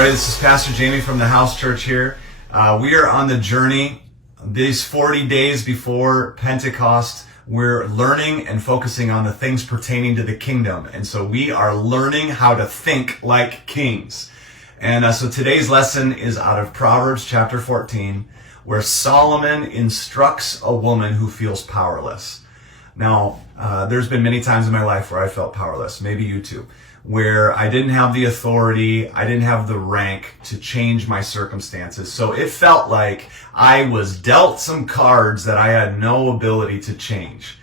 everybody. This is Pastor Jamie from the House Church here. We are on the journey. These 40 days before Pentecost, we're learning and focusing on the things pertaining to the kingdom. And so we are learning how to think like kings. And so today's lesson is out of Proverbs Chapter 14, where Solomon instructs a woman who feels powerless. Now, there's been many times in my life where I felt powerless, maybe you too, where I didn't have the authority, I didn't have the rank to change my circumstances. So it felt like I was dealt some cards that I had no ability to change.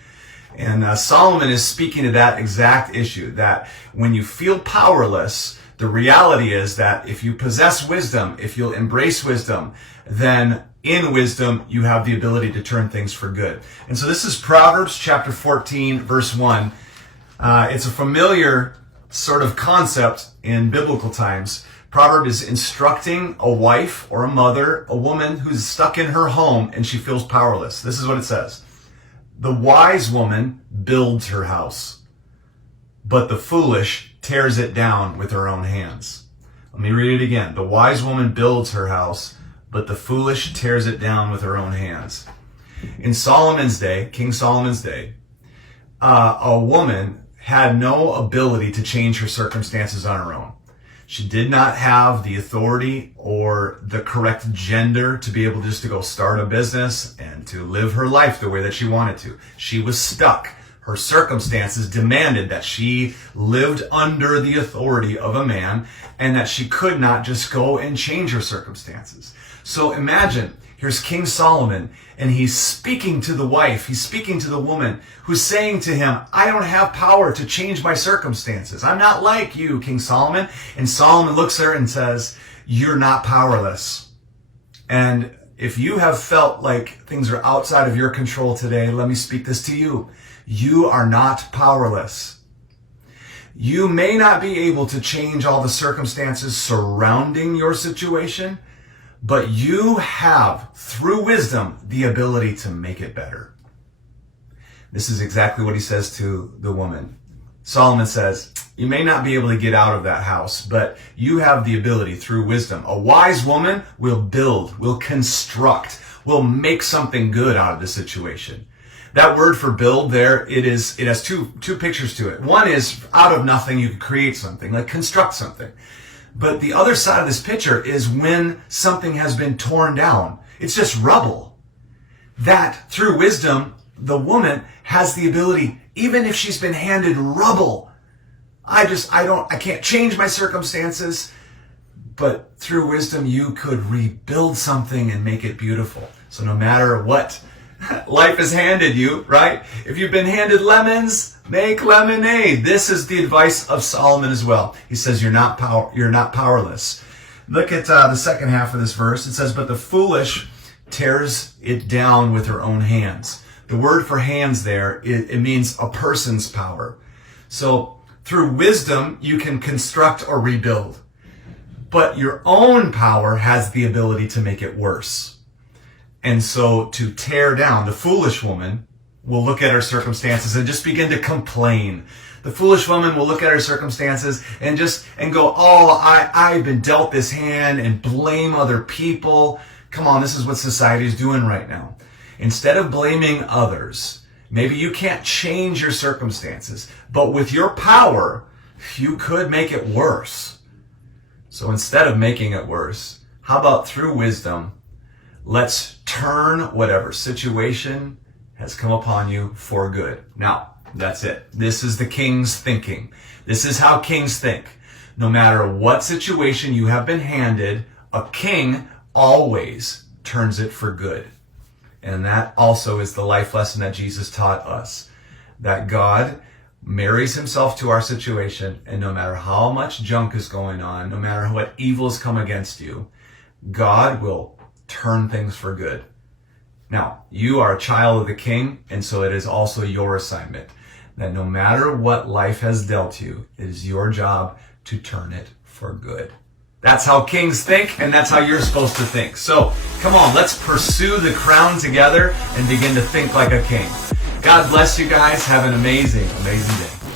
And Solomon is speaking to that exact issue, that when you feel powerless, the reality is that if you possess wisdom, if you'll embrace wisdom, then in wisdom, you have the ability to turn things for good. And so this is Proverbs chapter 14, verse 1. It's a familiar sort of concept in biblical times. Proverb is instructing a wife or a mother, a woman who's stuck in her home and she feels powerless. This is what it says. The wise woman builds her house, but the foolish tears it down with her own hands. Let me read it again. The wise woman builds her house, but the foolish tears it down with her own hands. In Solomon's day, King Solomon's day, a woman had no ability to change her circumstances on her own. She did not have the authority or the correct gender to be able just to go start a business and to live her life the way that she wanted to. She was stuck. Her circumstances demanded that she lived under the authority of a man and that she could not just go and change her circumstances. So imagine, here's King Solomon, and he's speaking to the wife, he's speaking to the woman who's saying to him, I don't have power to change my circumstances. I'm not like you, King Solomon. And Solomon looks at her and says, you're not powerless. And if you have felt like things are outside of your control today, let me speak this to you. You are not powerless. You may not be able to change all the circumstances surrounding your situation, but you have, through wisdom, the ability to make it better. This is exactly what he says to the woman. Solomon says, you may not be able to get out of that house, but you have the ability through wisdom. A wise woman will build, will construct, will make something good out of the situation. That word for build there, it has two pictures to it. One is out of nothing, you can create something, like construct something. But the other side of this picture is when something has been torn down. It's just rubble. That, through wisdom, the woman has the ability, even if she's been handed rubble. I can't change my circumstances, but through wisdom, you could rebuild something and make it beautiful. So no matter what life has handed you, right? If you've been handed lemons, make lemonade. This is the advice of Solomon as well. He says you're not powerless. Look at the second half of this verse. It says, but the foolish tears it down with her own hands. The word for hands there, it means a person's power. So through wisdom, you can construct or rebuild. But your own power has the ability to make it worse. And so to tear down, the foolish woman will look at her circumstances and just begin to complain. The foolish woman will look at her circumstances and go, I've been dealt this hand, and blame other people. Come on, this is what society is doing right now. Instead of blaming others, maybe you can't change your circumstances, but with your power, you could make it worse. So instead of making it worse, how about through wisdom, let's turn whatever situation has come upon you for good. Now, that's it. This is the king's thinking. This is how kings think. No matter what situation you have been handed, a king always turns it for good. And that also is the life lesson that Jesus taught us. That God marries himself to our situation, and no matter how much junk is going on, no matter what evil has come against you, God will turn things for good. Now, you are a child of the king, and so it is also your assignment that no matter what life has dealt you, it is your job to turn it for good. That's how kings think, and that's how you're supposed to think. So, come on, let's pursue the crown together and begin to think like a king. God bless you guys. Have an amazing, amazing day.